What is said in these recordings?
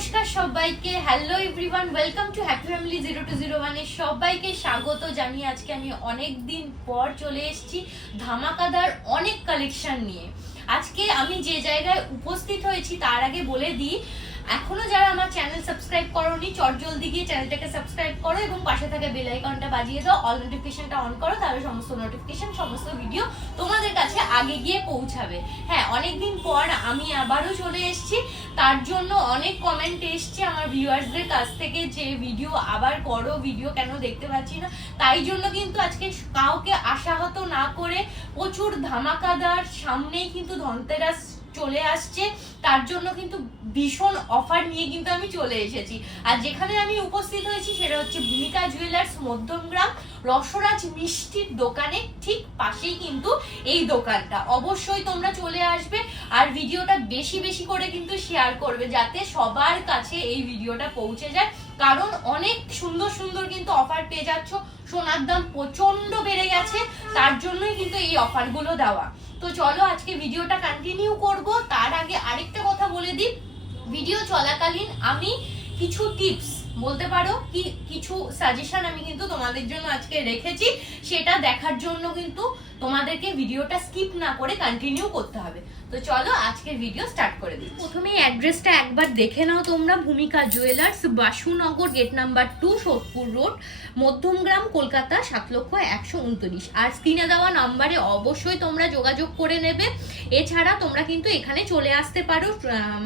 নমস্কার সবাইকে। Hello everyone welcome to Happy Family zero two zero ওয়ানে সবাইকে স্বাগত জানিয়ে আজকে আমি অনেক দিন পর চলে এসেছি ধামাকাদার অনেক কালেকশন নিয়ে। আজকে আমি যে জায়গায় উপস্থিত হয়েছি তার আগে বলে দিই এখনও যারা আমার চ্যানেল সাবস্ক্রাইব করোনি, চট জলদি গিয়ে চ্যানেলটাকে সাবস্ক্রাইব করো এবং পাশে থাকা বেল আইকনটা বাজিয়ে দাও অল নোটিফিকেশনটা অন করো, তাহলে সমস্ত নোটিফিকেশন সমস্ত ভিডিও তোমাদের কাছে আগে গিয়ে পৌঁছাবে। হ্যাঁ অনেকদিন পর আমি আবারও চলে এসেছি, তার জন্য অনেক কমেন্ট এসছে আমার ভিউয়ার্সদের কাছ থেকে যে, ভিডিও আবার করো ভিডিও কেন দেখতে পাচ্ছি না? তাই জন্য কিন্তু আজকে কাউকে আশাহত না করে প্রচুর ধামাকাদার সামনেই কিন্তু ধনতেরাস চলে আসছে, তার জন্য কিন্তু ভীষণ অফার নিয়ে কিন্তু আমি চলে এসেছি। আর যেখানে আমি উপস্থিত হয়েছি সেটা হচ্ছে ভূমিকা জুয়েলার্স মধ্যমগ্রাম, রসরাজ মিষ্টির দোকানে ঠিক পাশেই কিন্তু এই দোকানটা। অবশ্যই তোমরা চলে আসবে আর ভিডিওটা বেশি বেশি করে কিন্তু শেয়ার করবে যাতে সবার কাছে এই ভিডিওটা পৌঁছে যায়। কারণ অনেক সুন্দর সুন্দর কিন্তু অফার পেয়ে যাচ্ছ, সোনার দাম প্রচণ্ড বেড়ে গেছে, তার জন্যই কিন্তু এই অফারগুলো দেওয়া। তো চলো আজকে ভিডিওটা কন্টিনিউ করব। তার আগে আরেকটা কথা বলে দিই। ভিডিও চলাকালীন আমি কিছু টিপস বলতে পারো কি, কিছু সাজেশন আমি কিন্তু তোমাদের জন্য আজকে রেখেছি। সেটা দেখার জন্য কিন্তু তোমাদেরকে ভিডিওটা স্কিপ না করে কন্টিনিউ করতে হবে। তো চলো আজকের ভিডিও স্টার্ট করে দিই প্রথমেই অ্যাড্রেসটা একবার দেখে নাও তোমরা। Bhumika jewellers Basunagar gate number two Sodepur road Madhyamgram, Kolkata, সাত লক্ষ একশো উনত্রিশ। আর স্ক্রিনে দেওয়া নাম্বারে অবশ্যই তোমরা যোগাযোগ করে নেবে। এছাড়া তোমরা কিন্তু এখানে চলে আসতে পারো।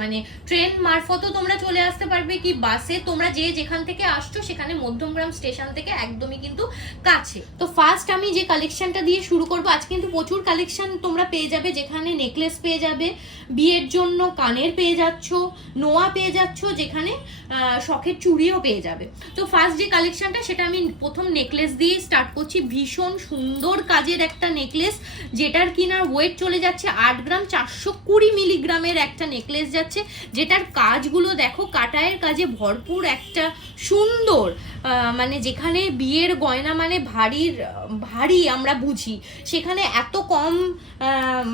মানে ট্রেন মারফতও তোমরা চলে আসতে পারবে কি বাসে তোমরা যে যেখান থেকে আসছো সেখানে মধ্যমগ্রাম স্টেশন থেকে একদমই কিন্তু কাছে। তো ফার্স্ট আমি যে কালেকশনটা দিয়ে শুরু করব, আজ কিন্তু প্রচুর কালেকশন তোমরা পেয়ে যাবে, যেখানে নেকলেস পেয়ে যাবে, বিয়ের জন্য কানের পেয়ে যাচ্ছ, নোয়া পেয়ে যাচ্ছ, যেখানে শখের চুড়িও পেয়ে যাবে। তো ফার্স্ট যে কালেকশনটা সেটা আমি প্রথম নেকলেস দিয়ে স্টার্ট করছি। ভীষণ সুন্দর কাজের একটা নেকলেস যেটার কিনার ওয়েট চলে যাচ্ছে আট গ্রাম চারশো কুড়ি মিলিগ্রামের একটা নেকলেস যাচ্ছে, যেটার কাজগুলো দেখো কাটায়ের কাজে ভরপুর একটা সুন্দর মানে যেখানে বিয়ের গয়না মানে ভারীর, ভারী আমরা বুঝি, সেখানে এত কম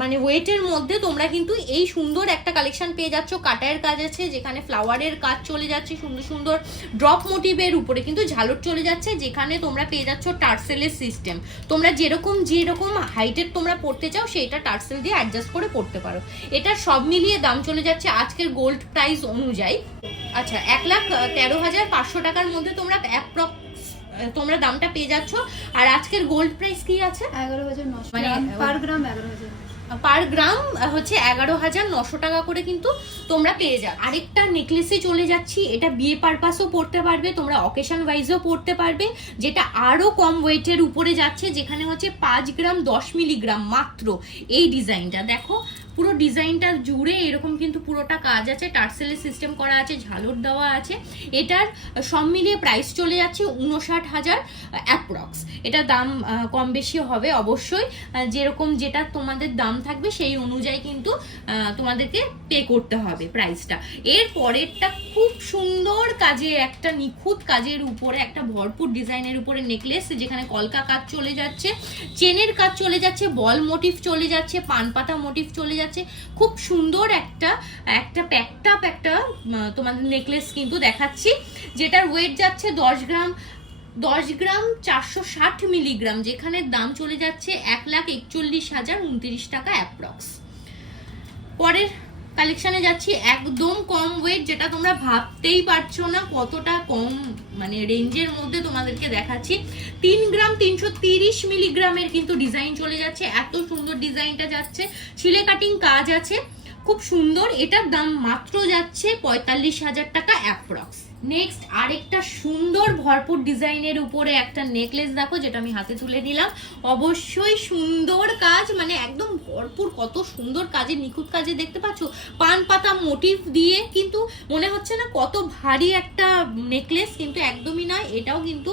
মানে ওয়েটের মধ্যে তোমরা কিন্তু এই সুন্দর একটা কালেকশন পেয়ে যাচ্ছ। কাটায়ের কাজ আছে, যেখানে ফ্লাওয়ারের কাজ চলে যাচ্ছে, সুন্দর সুন্দর ড্রপ মোটিভের উপরে কিন্তু ঝালর চলে যাচ্ছে, যেখানে তোমরা পেয়ে যাচ্ছ টার্সেলের সিস্টেম তোমরা যেরকম যেরকম হাইটের তোমরা পড়তে চাও সেটা টার্সেল দিয়ে অ্যাডজাস্ট করে পড়তে পারো। এটার সব মিলিয়ে দাম চলে যাচ্ছে আজকের গোল্ড প্রাইস অনুযায়ী। আচ্ছা এক লাখ তেরো হাজার পাঁচশো টাকার মধ্যে তোমরা অ্যাপ্রক্স তোমরা দামটা পেয়ে যাচ্ছ। আর আজকের গোল্ড প্রাইস কি আছে? এগারো হাজার নশো মানে, পার গ্রাম এগারো হাজার পার গ্রাম হচ্ছে এগারো হাজার নশো টাকা করে কিন্তু তোমরা পেয়ে যাও আরেকটা নেকলেসে চলে যাচ্ছি। এটা বিয়ে পারপাসও পড়তে পারবে তোমরা অকেশন ওয়াইজও পড়তে পারবে। যেটা আরও কম ওয়েটের উপরে যাচ্ছে যেখানে হচ্ছে পাঁচ গ্রাম দশ মিলিগ্রাম মাত্র। এই ডিজাইনটা দেখো পুরো ডিজাইনটা জুড়ে এরকম কিন্তু পুরোটা কাজ আছে, টার্সেলের সিস্টেম করা আছে, ঝালর দেওয়া আছে। এটার সব মিলিয়ে প্রাইস চলে যাচ্ছে উনষাট হাজার অ্যাপ্রক্স এটা দাম কম বেশি হবে অবশ্যই। যেরকম যেটা তোমাদের দাম থাকবে সেই অনুযায়ী কিন্তু তোমাদেরকে পে করতে হবে প্রাইসটা এর পরেরটা খুব সুন্দর কাজে, একটা নিখুঁত কাজের উপরে, একটা ভরপুর ডিজাইনের উপরে নেকলেস যেখানে কলকা কাজ চলে যাচ্ছে, চেনের কাজ চলে যাচ্ছে বল মোটিভ চলে যাচ্ছে পান পাতা মোটিভ চলে যাচ্ছে। খুব সুন্দর একটা একটা প্যাকটাপ একটা তোমাদের নেকলেস কিন্তু দেখাচ্ছি, যেটার ওয়েট যাচ্ছে দশ গ্রাম দশ গ্রাম চারশো ষাট মিলিগ্রাম যেখানে দাম চলে যাচ্ছে এক লাখ একচল্লিশ হাজার উনত্রিশ টাকা অ্যাপ্রক্স পরের কালেকশনে যাচ্ছি, একদম কম ওয়েট যেটা তোমরা ভাবতেই পারছ না কতটা কম মানে রেঞ্জের মধ্যে তোমাদেরকে দেখাচ্ছি। তিন গ্রাম তিনশো তিরিশ মিলিগ্রামের কিন্তু ডিজাইন চলে যাচ্ছে, এত সুন্দর ডিজাইনটা যাচ্ছে। ছিলে কাটিং কাজ আছে, খুব সুন্দর, এটার দাম মাত্র যাচ্ছে পঁয়তাল্লিশ হাজার টাকা অ্যাপ্রক্স নেক্সট আরেকটা সুন্দর ভরপুর ডিজাইনের উপরে একটা নেকলেস দেখো, যেটা আমি হাতে তুলে নিলাম। অবশ্যই সুন্দর কাজ মানে একদম ভরপুর, কত সুন্দর কাজে, নিখুঁত কাজে দেখতে পাচ্ছ? পান পাতা মোটিভ দিয়ে কিন্তু মনে হচ্ছে না কত ভারী একটা নেকলেস কিন্তু একদমই নয়, এটাও কিন্তু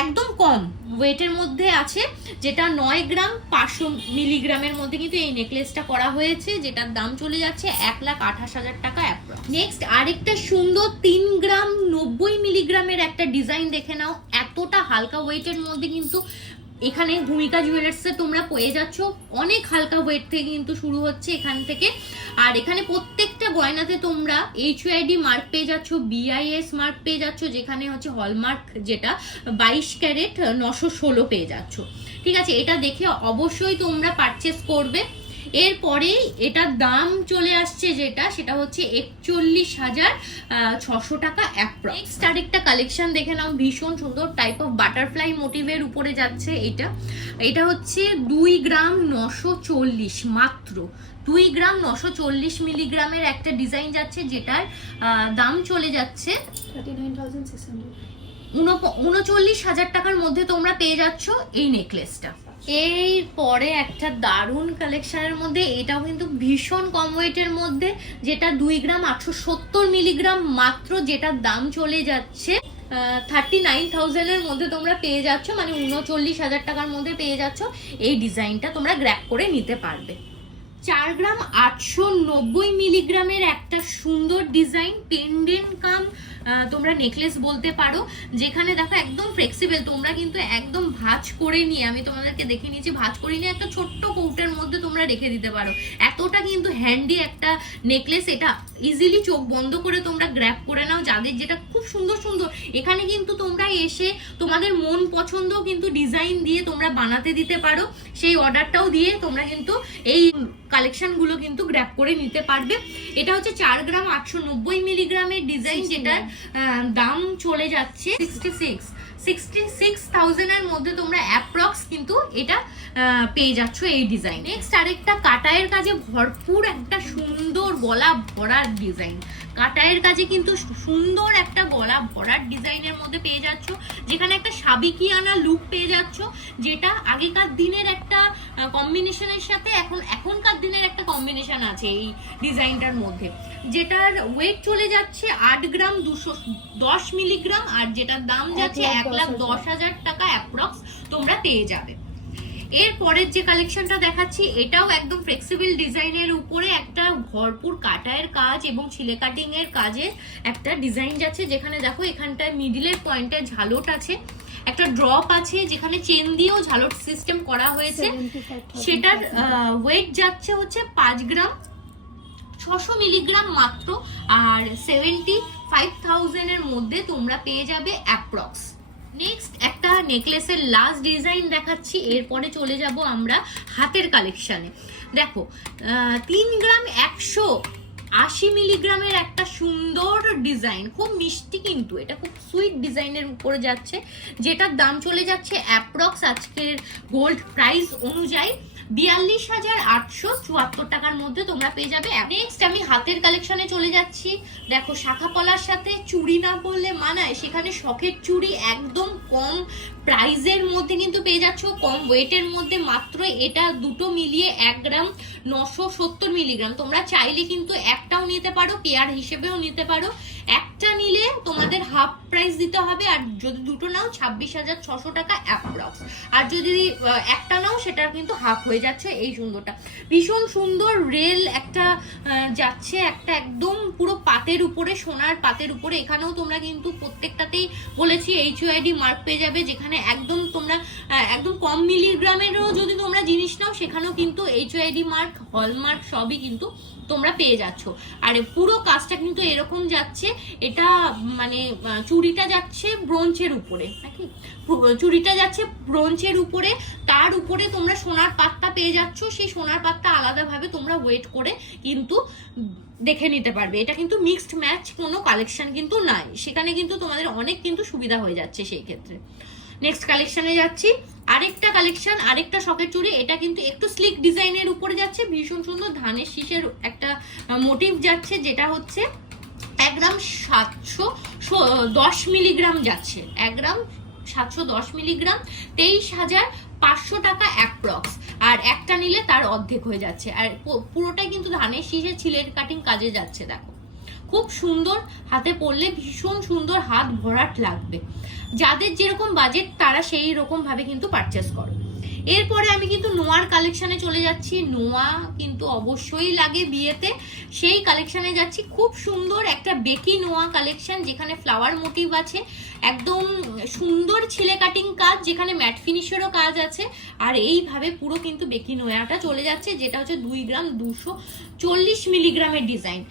একদম কম। ওয়েটের মধ্যে আছে, যেটা নয় গ্রাম পাঁচশো মিলিগ্রামের মধ্যে কিন্তু এই নেকলেসটা করা হয়েছে, যেটার দাম চলে যাচ্ছে এক লাখ আঠাশ হাজার টাকা নেক্সট আরেকটা সুন্দর তিন গ্রাম নব্বই মিলিগ্রামের একটা ডিজাইন দেখে নাও। এতটা হালকা ওয়েটের মধ্যে কিন্তু এখানে ভূমিকা জুয়েলার্সে তোমরা পেয়ে যাচ্ছ। অনেক হালকা ওয়েট থেকে কিন্তু শুরু হচ্ছে এখান থেকে। আর এখানে প্রত্যেকটা গয়নাতে তোমরা এইচ মার্ক পেয়ে যাচ্ছ বিআইএস মার্ক পেয়ে যাচ্ছ, যেখানে হচ্ছে হলমার্ক যেটা, বাইশ ক্যারেট নশো ষোলো পেয়ে যাচ্ছ। ঠিক আছে, এটা দেখে অবশ্যই তোমরা পারচেস করবে। এরপরে এটার দাম চলে আসছে যেটা সেটা হচ্ছে একচল্লিশ হাজার ছশো টাকা অ্যাপ্রক্স আরেকটা কালেকশন দেখে নাও ভীষণ সুন্দর টাইপ অফ বাটারফ্লাই মোটিভের উপরে যাচ্ছে এটা। এটা হচ্ছে দুই গ্রাম নশো চল্লিশ মাত্র দুই গ্রাম নশো চল্লিশ মিলিগ্রামের একটা ডিজাইন যাচ্ছে যেটার দাম চলে যাচ্ছে 39,600. উনচল্লিশ হাজার টাকার মধ্যে তোমরা পেয়ে যাচ্ছ এই নেকলেসটা এই পরে একটা দারুণ কালেকশনের মধ্যে, এটাও কিন্তু ভীষণ কম ওয়েটের মধ্যে, যেটা দুই গ্রাম আটশো সত্তর মিলিগ্রাম মাত্র যেটা দাম চলে যাচ্ছে থার্টি নাইন থাউজেন্ডের মধ্যে তোমরা পেয়ে যাচ্ছ মানে উনচল্লিশ হাজার টাকার মধ্যে পেয়ে যাচ্ছ। এই ডিজাইনটা তোমরা গ্র্যাপ করে নিতে পারবে। চার গ্রাম আটশো নব্বই মিলিগ্রামের একটা সুন্দর ডিজাইন পেন্ডেন্ট কাম তোমরা নেকলেস বলতে পারো যেখানে দেখো একদম ফ্লেক্সিবল তোমরা কিন্তু একদম ভাজ করে নিয়ে আমি তোমাদেরকে দেখে নিয়েছি ভাজ করে নিয়ে একটা ছোট্ট কৌটের মধ্যে তোমরা রেখে দিতে পারো। এতটা কিন্তু হ্যান্ডি একটা নেকলেস এটা ইজিলি চোখ বন্ধ করে তোমরা গ্র্যাপ করে নাও যাদের যেটা খুব সুন্দর সুন্দর। এখানে কিন্তু তোমরা এসে তোমাদের মন পছন্দ কিন্তু ডিজাইন দিয়ে তোমরা বানাতে দিতে পারো। সেই অর্ডারটাও দিয়ে তোমরা কিন্তু এই কালেকশনগুলো কিন্তু গ্র্যাপ করে নিতে পারবে। এটা হচ্ছে চার গ্রাম আটশো নব্বই মিলিগ্রামের ডিজাইন যেটার দাম চলে যাচ্ছে সিক্সটি সিক্স সিক্সটি সিক্স থাউজেন্ডের মধ্যে তোমরা অ্যাপ্রক্স কিন্তু এটা পেয়ে যাচ্ছ এই ডিজাইন নেক্সট আরেকটা কাটায়ের কাজে ভরপুর একটা সুন্দর গলা ভরার ডিজাইন কাটায়ের কাজে কিন্তু সুন্দর একটা গলা ভরার ডিজাইনের মধ্যে পেয়ে যাচ্ছ। যেখানে একটা সাবিকিয়ানা লুক পেয়ে যাচ্ছ যেটা আগেকার দিনের একটা কম্বিনেশনের সাথে এখন এখনকার দিনের একটা কম্বিনেশন আছে এই ডিজাইনটার মধ্যে। যেটার ওয়েট চলে যাচ্ছে আট গ্রাম দুশো দশ মিলিগ্রাম আর যেটার দাম যাচ্ছে এক লাখ দশ দশ হাজার টাকা অ্যাপ্রক্স তোমরা পেয়ে যাবে। এর পরের যে কালেকশনটা দেখাচ্ছি এটাও একদম ফ্লেক্সিবল ডিজাইনের উপরে একটা ভরপুর কাটায়ের কাজ এবং ছিলে কাটিং এর কাজে একটা ডিজাইন যাচ্ছে। যেখানে দেখো এখানটায় মিডিলের পয়েন্টে ঝালট আছে একটা ড্রপ আছে যেখানে চেন দিয়েও ঝালট সিস্টেম করা হয়েছে। সেটার ওয়েট যাচ্ছে হচ্ছে পাঁচ গ্রাম ছশো মিলিগ্রাম মাত্র আর সেভেন্টি ফাইভ থাউজেন্ডের মধ্যে তোমরা পেয়ে যাবে অ্যাপ্রক্স নেক্সট নেকলেসের লাস্ট ডিজাইন দেখাচ্ছি, এরপরে চলে যাব আমরা হাতের কালেকশানে দেখো তিন গ্রাম একশো আশি মিলিগ্রামের একটা সুন্দর ডিজাইন খুব মিষ্টি কিন্তু, এটা খুব সুইট ডিজাইনের উপরে যাচ্ছে, যেটার দাম চলে যাচ্ছে অ্যাপ্রক্স আজকের গোল্ড প্রাইস অনুযায়ী বিয়াল্লিশ হাজার আটশো চুয়াত্তর টাকার মধ্যে তোমরা পেয়ে যাবে। নেক্সট আমি হাতের কালেকশনে চলে যাচ্ছি। দেখো শাখা পলার সাথে চুড়ি না বললে মানায়, সেখানে শখের চুড়ি একদম কম প্রাইজের মধ্যে কিন্তু পেয়ে যাচ্ছ, কম ওয়েটের মধ্যে মাত্র এটা দুটো মিলিয়ে এক গ্রাম নশো সত্তর মিলিগ্রাম। তোমরা চাইলে কিন্তু একটাও নিতে পারো, পেয়ার হিসেবেও নিতে পারো। একটা নিলে তোমাদের হাফ প্রাইস দিতে হবে, আর যদি দুটো নাও, ছাব্বিশ হাজার ছশো টাকা অ্যাপ্রক্স আর যদি একটা নাও সেটা কিন্তু হাফ হয়ে যাচ্ছে এই সুন্দরটা। ভীষণ সুন্দর রেল একটা যাচ্ছে, একটা একদম পুরো পাতের উপরে, সোনার পাতের উপরে। এখানেও তোমরা কিন্তু প্রত্যেকটাতেই বলেছি এইচ ওআইডি মার্ক পেয়ে যাবে, যেখানে একদম তোমরা একদম কম মিলিগ্রামেরও যদি তোমরা জিনিস নাও, সেখানেও কিন্তু এইচ ওআইডি মার্ক হলমার্ক সবই কিন্তু তোমরা পেয়ে যাচ্ছ। আর পুরো কাজটা কিন্তু এরকম যাচ্ছে, এটা মানে চুড়িটা যাচ্ছে ব্রোঞ্চের উপরে, নাকি? চুড়িটা যাচ্ছে ব্রোঞ্চের উপরে, তার উপরে তোমরা সোনার পাত্তা পেয়ে যাচ্ছ, সেই সোনার পাত্তা আলাদাভাবে তোমরা ওয়েট করে কিন্তু দেখে নিতে পারবে। এটা কিন্তু মিক্সড ম্যাচ কোনো কালেকশন কিন্তু নাই। সেখানে কিন্তু তোমাদের অনেক কিন্তু সুবিধা হয়ে যাচ্ছে সেই ক্ষেত্রে। নেক্সট কালেকশনে যাচ্ছি। আরেকটা কালেকশন আরেকটা শখের চুড়ি। এটা কিন্তু একটু স্লিক ডিজাইনের উপরে যাচ্ছে। ভীষণ সুন্দর ধানের শীষের একটা মোটিভ যাচ্ছে, যেটা হচ্ছে এক গ্রাম সাতশো দশ মিলিগ্রাম যাচ্ছে। এক গ্রাম সাতশো দশ মিলিগ্রাম, তেইশ হাজার পাঁচশো টাকা অ্যাপ্রক্স আর একটা নিলে তার অর্ধেক হয়ে যাচ্ছে। আর পুরোটাই কিন্তু ধানের শীষে ছিলের কাটিং কাজে যাচ্ছে, দেখো। খুব সুন্দর হাতে পরলে ভীষণ সুন্দর হাত ভরাট লাগবে। যাদের যেরকম বাজেট তারা সেই রকম ভাবে কিন্তু পারচেস করো। এরপরে আমি কিন্তু নোয়ার কালেকশনে চলে যাচ্ছি। নোয়া কিন্তু অবশ্যই লাগে বিয়েতে। সেই কালেকশনে যাচ্ছি। খুব সুন্দর একটা বেকি নোয়া কালেকশন যেখানে ফ্লাওয়ার মোটিভ আছে। একদম সুন্দর ছিলে কাটিং কাজ, যেখানে ম্যাট ফিনিশেরও কাজ আছে। আর এইভাবে পুরো কিন্তু বেকি নোয়াটা চলে যাচ্ছে, যেটা হচ্ছে দুই গ্রাম দুশো চল্লিশ মিলিগ্রামের ডিজাইন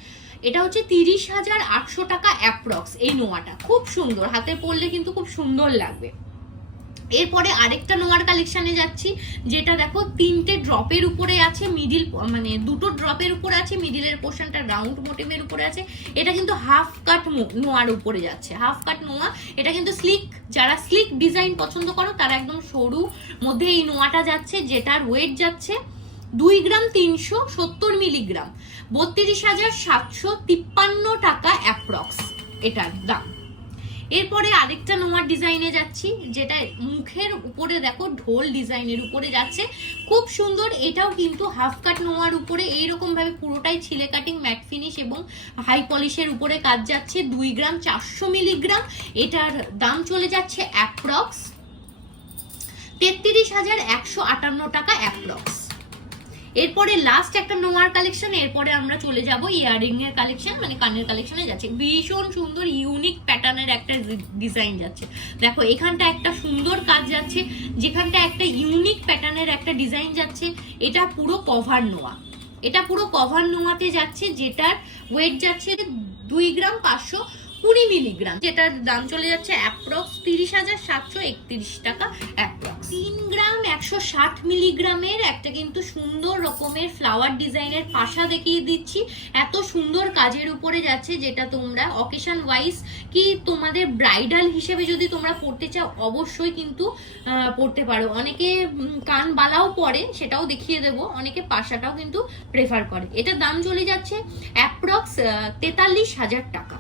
এটা হচ্ছে তিরিশ হাজার আটশো টাকা অ্যাপ্রক্স এই নোয়াটা। খুব সুন্দর, হাতে পরলে কিন্তু খুব সুন্দর লাগবে। এরপরে আরেকটা নোয়ার কালেকশনে যাচ্ছি, যেটা দেখো তিনটে ড্রপের উপরে আছে মিডিল মানে দুটো ড্রপের উপরে আছে মিডিলের পোর্শনটা রাউন্ড মোটিভের উপরে আছে। এটা কিন্তু হাফ কাট নোয়ার উপরে যাচ্ছে। হাফ কাট নোয়া, এটা কিন্তু স্লিক যারা স্লিক ডিজাইন পছন্দ করো, তারা একদম সরু মধ্যে এই নোয়াটা যাচ্ছে, যেটার ওয়েট যাচ্ছে দুই গ্রাম তিনশো সত্তর মিলিগ্রাম, বত্রিশ হাজার সাতশো তিপ্পান্ন টাকা অ্যাপ্রক্স এটার দাম। এরপরে আরেকটা নোয়ার ডিজাইনে যাচ্ছি, যেটা মুখের উপরে দেখো, ঢোল ডিজাইনের উপরে যাচ্ছে। খুব সুন্দর, এটাও কিন্তু হাফ কাট নোয়ার উপরে এইরকম ভাবে পুরোটাই ছিলে কাটিং, ম্যাট ফিনিশ এবং হাই পলিশের উপরে কাজ যাচ্ছে। দুই গ্রাম চারশো মিলিগ্রাম, এটার দাম চলে যাচ্ছে অ্যাপ্রক্স তেত্রিশ হাজার একশো আটান্ন টাকা অ্যাপ্রক্স। এরপরে লাস্ট একটা নোয়ার কালেকশন এরপরে আমরা চলে যাব ইয়ারিং এর কালেকশন মানে কানের কালেকশনে যাচ্ছে। ভীষণ সুন্দর ইউনিক প্যাটার্নের একটা ডিজাইন যাচ্ছে। দেখো, এখানটা একটা সুন্দর কাজ যাচ্ছে, যেখানটা একটা ইউনিক প্যাটার্নের একটা ডিজাইন যাচ্ছে, এটা পুরো কভার নোয়া এটা পুরো কভার নোয়াতে যাচ্ছে, যেটার ওয়েট যাচ্ছে দুই গ্রাম পাঁচশো কুড়ি মিলিগ্রাম যেটার দাম চলে যাচ্ছে অ্যাপ্রক্স তিরিশ হাজার সাতশো একত্রিশ টাকা অ্যাপ্রক্স তিন গ্রাম একশো ষাট মিলিগ্রামের একটা কিন্তু সুন্দর রকমের ফ্লাওয়ার ডিজাইনের পাশা দেখিয়ে দিচ্ছি। এত সুন্দর কাজের উপরে যাচ্ছে যেটা তোমরা অকেশন ওয়াইজ কি তোমাদের ব্রাইডাল হিসেবে যদি তোমরা পড়তে চাও অবশ্যই কিন্তু পড়তে পারো। অনেকে উম, কান বালাও পরে সেটাও দেখিয়ে দেবো। অনেকে পাশাটাও কিন্তু প্রেফার করে। এটার দাম চলে যাচ্ছে অ্যাপ্রক্স তেতাল্লিশ হাজার টাকা।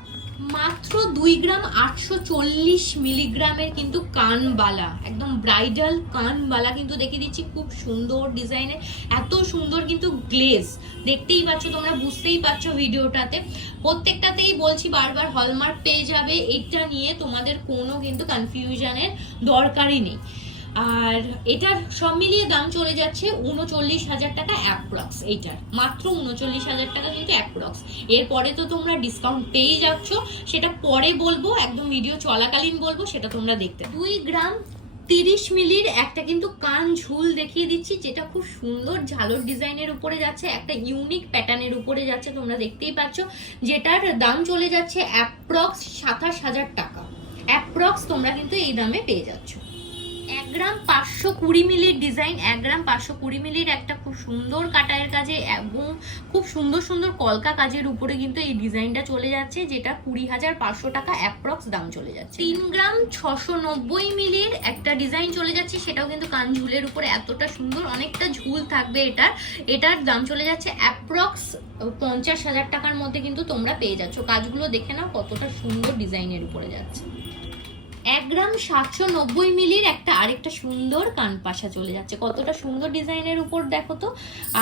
মাত্র দুই গ্রাম আটশো চল্লিশ মিলিগ্রামের কিন্তু কানবালা, একদম ব্রাইডাল কানবালা কিন্তু দেখে দিচ্ছি খুব সুন্দর ডিজাইনের এত সুন্দর কিন্তু গ্লেজ দেখতেই পাচ্ছ, তোমরা বুঝতেই পারছ ভিডিওটাতে। প্রত্যেকটাতেই বলছি বারবার হলমার্ক পেয়ে যাবে, এটা নিয়ে তোমাদের কোনো কিন্তু কনফিউশনের দরকারই নেই। আর এটার সব মিলিয়ে দাম চলে যাচ্ছে উনচল্লিশ হাজার টাকা অ্যাপ্রক্স এইটার। মাত্র উনচল্লিশ হাজার টাকা কিন্তু অ্যাপ্রক্স এরপরে তো তোমরা ডিসকাউন্ট পেয়ে যাচ্ছ। সেটা পরে বলব, একদম ভিডিও চলাকালীন বলব, সেটা তোমরা দেখতে দুই গ্রাম তিরিশ মিলির একটা কিন্তু কান ঝুল দেখিয়ে দিচ্ছি, যেটা খুব সুন্দর ঝালর ডিজাইনের উপরে যাচ্ছে, একটা ইউনিক প্যাটার্নের উপরে যাচ্ছে, তোমরা দেখতেই পাচ্ছ। যেটার দাম চলে যাচ্ছে অ্যাপ্রক্স সাতাশ হাজার টাকা। অ্যাপ্রক্স তোমরা কিন্তু এই দামে পেয়ে যাচ্ছ। গ্রাম পাঁচশো কুড়ি মিলির ডিজাইন এক গ্রাম পাঁচশো কুড়ি মিলির একটা খুব সুন্দর কাটায়ের কাজে এবং খুব সুন্দর সুন্দর কলকা কাজের উপরে কিন্তু এই ডিজাইনটা চলে যাচ্ছে, যেটা কুড়ি হাজার পাঁচশো টাকা অ্যাপ্রক্স দাম চলে যাচ্ছে। তিন গ্রাম ছশো নব্বই মিলির একটা ডিজাইন চলে যাচ্ছে, সেটাও কিন্তু কান ঝুলের উপরে এতটা সুন্দর, অনেকটা ঝুল থাকবে এটার। এটার দাম চলে যাচ্ছে অ্যাপ্রক্স পঞ্চাশ হাজার টাকার মধ্যে কিন্তু তোমরা পেয়ে যাচ্ছ। কাজগুলো দেখে নাও কতটা সুন্দর ডিজাইনের উপরে যাচ্ছে। এক গ্রাম সাতশো নব্বই মিলির একটা আরেকটা সুন্দর কানপাশা চলে যাচ্ছে। কতটা সুন্দর ডিজাইনের উপর দেখো তো।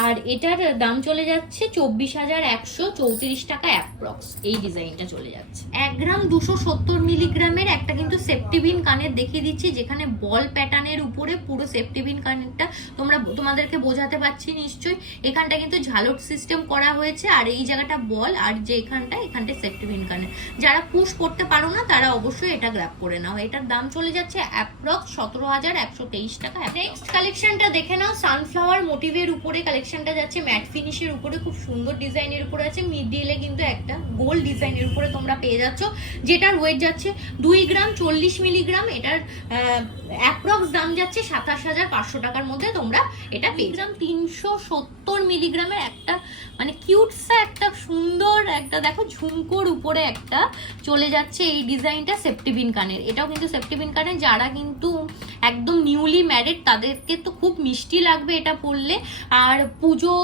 আর এটার দাম চলে যাচ্ছে চব্বিশ হাজার একশো চৌত্রিশ টাকা অ্যাপ্রক্স। এই ডিজাইনটা চলে যাচ্ছে। এক গ্রাম দুশো সত্তর মিলিগ্রামের একটা কিন্তু সেপ্টিবিন কানের দেখিয়ে দিচ্ছি, যেখানে বল প্যাটার্নের উপরে পুরো সেপ্টিবিন কানেরটা তোমরা, তোমাদেরকে বোঝাতে পারছি নিশ্চয়ই। এখানটা কিন্তু ঝালট সিস্টেম করা হয়েছে, আর এই জায়গাটা বল, আর যে এখানটা এখানটা সেপ্টিবিন কানের। যারা পুশ করতে পারো না, তারা অবশ্যই এটা গ্র্যাপ করে নাও। এটার দাম চলে যাচ্ছে অ্যাপ্রক্স সতেরো হাজার একশো তেইশ টাকা। নেক্সট কালেকশনটা দেখে নাও সানফ্লাওয়ার মোটিভের উপরে কালেকশনটা যাচ্ছে ম্যাট ফিনিশের উপরে, খুব সুন্দর ডিজাইনের উপরে আছে মিডিলে কিন্তু একটা গোল্ড ডিজাইনের উপরে তোমরা পেয়ে যাচ্ছ। যেটার ওয়েট যাচ্ছে দুই গ্রাম চল্লিশ মিলিগ্রাম এটার অ্যাপ্রক্স দাম যাচ্ছে সাতাশ হাজার পাঁচশো টাকার মধ্যে তোমরা এটা পেয়ে গ্রাম তিনশো সত্তর মিলিগ্রামের একটা মানে কিউটসা একটা সুন্দর একটা দেখো ঝুমকোর উপরে একটা চলে যাচ্ছে এই ডিজাইনটা সেপ্টিবিন কানের। এটাও কিন্তু সেপ্টিবিন কানের যারা কিন্তু একদম নিউলি ম্যারিড তাদেরকে তো খুব মিষ্টি লাগবে এটা পরলে। আর পুজো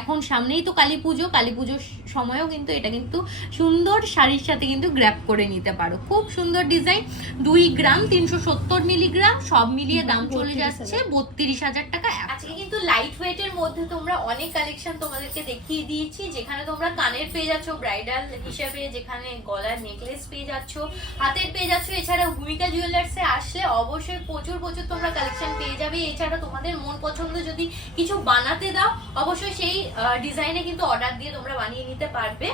এখন সামনেই তো কালী পুজো কালী পুজোর সময়ও কিন্তু এটা কিন্তু সুন্দর শাড়ির সাথে কিন্তু গ্র্যাপ করে নিতে পারো। খুব সুন্দর ডিজাইন দুই গ্রাম তিনশো সত্তর মিলিগ্রাম সব মিলিয়ে দাম চলে যাচ্ছে বত্রিশ হাজার টাকা। আজকে কিন্তু লাইট ওয়েটের মধ্যে তোমরা অনেক কালেকশন তোমাদেরকে দেখিয়ে দিয়েছি। যেখানে তোমরা কানের পেয়ে যাচ্ছ ব্রাইডাল হিসেবে যেখানে গলার নেকলেস পেয়ে যাচ্ছ, হাতের পেয়ে যাচ্ছ। এছাড়া ভূমিকা জুয়েলার্সে আসলে অবশ্যই প্রচুর প্রচুর তোমরা কালেকশন পেয়ে যাবে। এছাড়া তোমাদের মন পছন্দ যদি কিছু বানাতে দাও, অবশ্যই সেই ডিজাইনে কিন্তু অর্ডার দিয়ে তোমরা বানিয়ে নিতে পারবে।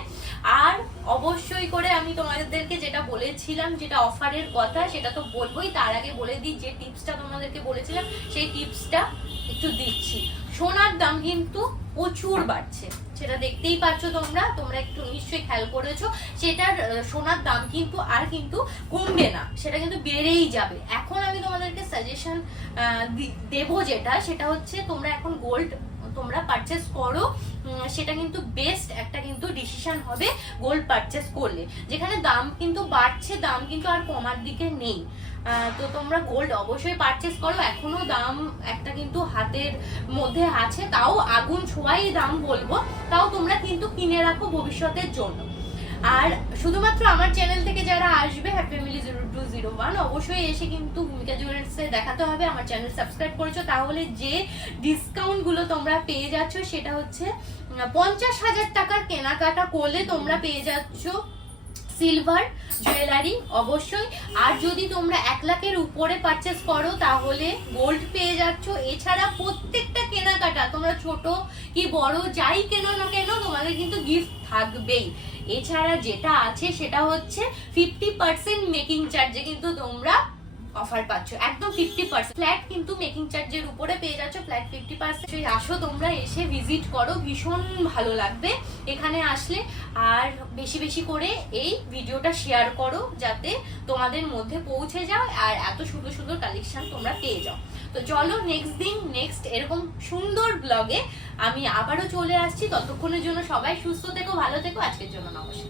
আর অবশ্যই করে আমি তোমাদেরকে যেটা বলেছিলাম, যেটা অফারের কথা, সেটা তো বলবোই। তার আগে বলে দিই, যে টিপসটা তোমাদেরকে বলেছিলাম, সেই টিপসটা একটু দিচ্ছি সোনার দাম কিন্তু প্রচুর বাড়ছে। সেটা দেখতেই পাচ্ছ তোমরা তোমরা একটু নিশ্চয়ই খেয়াল করেছ। সেটার সোনার দাম কিন্তু আর কিন্তু কমবে না। সেটা কিন্তু বেড়েই যাবে। এখন আমি তোমাদেরকে সাজেশন দেবো যেটা, সেটা হচ্ছে তোমরা এখন গোল্ড তোমরা পারচেস করো। সেটা কিন্তু বেস্ট একটা কিন্তু ডিসিশন হবে গোল্ড পারচেস করলে। যেখানে দাম কিন্তু বাড়ছে, দাম কিন্তু আর কমার দিকে নেই। তো তোমরা গোল্ড অবশ্যই পারচেস করো। এখনও দাম একটা কিন্তু হাতের মধ্যে আছে। তাও আগুন ছোঁয়াই দাম বলব। তাও তোমরা কিন্তু কিনে রাখো ভবিষ্যতের জন্য। আর শুধুমাত্র আমার চ্যানেল থেকে যারা আসবে Happy Family zero two zero one অবশ্যই এসে কিন্তু ভূমিকা জুয়েলার্সে দেখাতে হবে। আমার চ্যানেল সাবস্ক্রাইব করেছ, তাহলে যে ডিসকাউন্টগুলো তোমরা পেয়ে যাচ্ছ, সেটা হচ্ছে পঞ্চাশ হাজার টাকার কেনাকাটা করলে তোমরা পেয়ে যাচ্ছ সিলভার জুয়েলারি অবশ্যই। আর যদি তোমরা এক লাখের উপরে পারচেস করো, তাহলে গোল্ড পেয়ে যাচ্ছ। এছাড়া প্রত্যেকটা কেনাকাটা, তোমরা ছোট কি বড় যাই কেনো না কেন, তোমাদের কিন্তু গিফট থাকবেই। এছাড়া যেটা আছে, সেটা হচ্ছে ফিফটি পার্সেন্ট মেকিং চার্জে কিন্তু তোমরা অফার পাচ্ছ। একদম ফিফটি পার্সেন্ট ফ্ল্যাট কিন্তু মেকিং চার্জের উপরে পেয়ে যাচ্ছ। ফ্ল্যাট ফিফটি পার্সেন্ট আসো, তোমরা এসে ভিজিট করো। ভীষণ ভালো লাগবে এখানে আসলে। আর বেশি বেশি করে এই ভিডিওটা শেয়ার করো যাতে তোমাদের মধ্যে পৌঁছে যাও আর এত সুন্দর সুন্দর কালেকশন তোমরা পেয়ে যাও। তো চলো নেক্সট দিন নেক্সট এরকম সুন্দর ব্লগে আমি আবারও চলে আসছি। ততক্ষণের জন্য সবাই সুস্থ থেকো, ভালো থেকো। আজকের জন্য নমস্কার।